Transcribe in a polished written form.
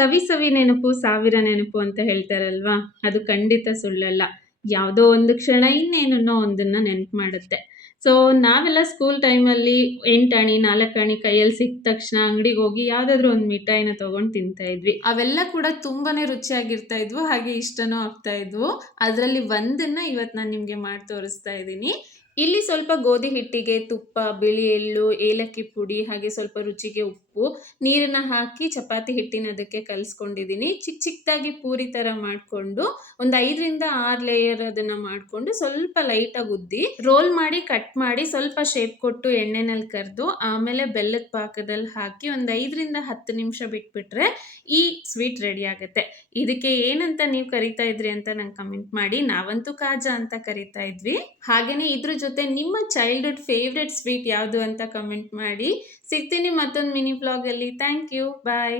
ಸವಿ ಸವಿ ನೆನಪು ಸಾವಿರ ನೆನಪು ಅಂತ ಹೇಳ್ತಾರಲ್ವಾ, ಅದು ಖಂಡಿತ ಸುಳ್ಳಲ್ಲ. ಯಾವುದೋ ಒಂದು ಕ್ಷಣ ಇನ್ನೇನನ್ನೋ ಒಂದನ್ನ ನೆನಪು ಮಾಡುತ್ತೆ. ಸೊ ನಾವೆಲ್ಲ ಸ್ಕೂಲ್ ಟೈಮಲ್ಲಿ 8 ಅಣಿ 4 ಅಣಿ ಕೈಯಲ್ಲಿ ಸಿಕ್ಕ ತಕ್ಷಣ ಅಂಗಡಿಗೆ ಹೋಗಿ ಯಾವುದಾದ್ರೂ ಒಂದು ಮಿಠಾಯಿನ ತೊಗೊಂಡು ತಿಂತಾ ಇದ್ವಿ. ಅವೆಲ್ಲ ಕೂಡ ತುಂಬಾನೇ ರುಚಿಯಾಗಿರ್ತಾ ಇದ್ವು, ಹಾಗೆ ಇಷ್ಟನೂ ಆಗ್ತಾ ಇದ್ವು. ಅದರಲ್ಲಿ ಒಂದನ್ನ ಇವತ್ತು ನಾನು ನಿಮಗೆ ಮಾಡಿ ತೋರಿಸ್ತಾ ಇದ್ದೀನಿ. ಇಲ್ಲಿ ಸ್ವಲ್ಪ ಗೋಧಿ ಹಿಟ್ಟಿಗೆ ತುಪ್ಪ, ಬಿಳಿ ಎಳ್ಳು, ಏಲಕ್ಕಿ ಪುಡಿ, ಹಾಗೆ ಸ್ವಲ್ಪ ರುಚಿಗೆ ಉಪ್ಪು, ನೀರನ್ನ ಹಾಕಿ ಚಪಾತಿ ಹಿಟ್ಟಿನ ಅದಕ್ಕೆ ಕಲಿಸ್ಕೊಂಡಿದ್ದೀನಿ. ಚಿಕ್ಕದಾಗಿ ಪೂರಿ ಥರ ಮಾಡಿಕೊಂಡು ಒಂದು 5ರಿಂದ 6 ಲೇಯರ್ ಅದನ್ನು ಮಾಡಿಕೊಂಡು ಸ್ವಲ್ಪ ಲೈಟಾಗಿ ಉದ್ದಿ ರೋಲ್ ಮಾಡಿ ಕಟ್ ಮಾಡಿ ಸ್ವಲ್ಪ ಶೇಪ್ ಕೊಟ್ಟು ಎಣ್ಣೆನಲ್ಲಿ ಕರೆದು ಆಮೇಲೆ ಬೆಲ್ಲದ ಪಾಕದಲ್ಲಿ ಹಾಕಿ ಒಂದು 5ರಿಂದ 10 ನಿಮಿಷ ಬಿಟ್ಬಿಟ್ರೆ ಈ ಸ್ವೀಟ್ ರೆಡಿ ಆಗುತ್ತೆ. ಇದಕ್ಕೆ ಏನಂತ ನೀವು ಕರಿತಾ ಇದ್ರಿ ಅಂತ ನಂಗೆ ಕಮೆಂಟ್ ಮಾಡಿ. ನಾವಂತೂ ಕಾಜಾ ಅಂತ ಕರಿತಾ ಇದ್ವಿ. ಹಾಗೇನೆ ಇದ್ರ ಜೊತೆ ನಿಮ್ಮ ಚೈಲ್ಡ್ಹುಡ್ ಫೇವ್ರೆಟ್ ಸ್ವೀಟ್ ಯಾವುದು ಅಂತ ಕಮೆಂಟ್ ಮಾಡಿ. ಸಿಗ್ತೀನಿ ಮತ್ತೊಂದು ಮಿನಿ ವ್ಲಾಗಲ್ಲಿ. Thank you, bye.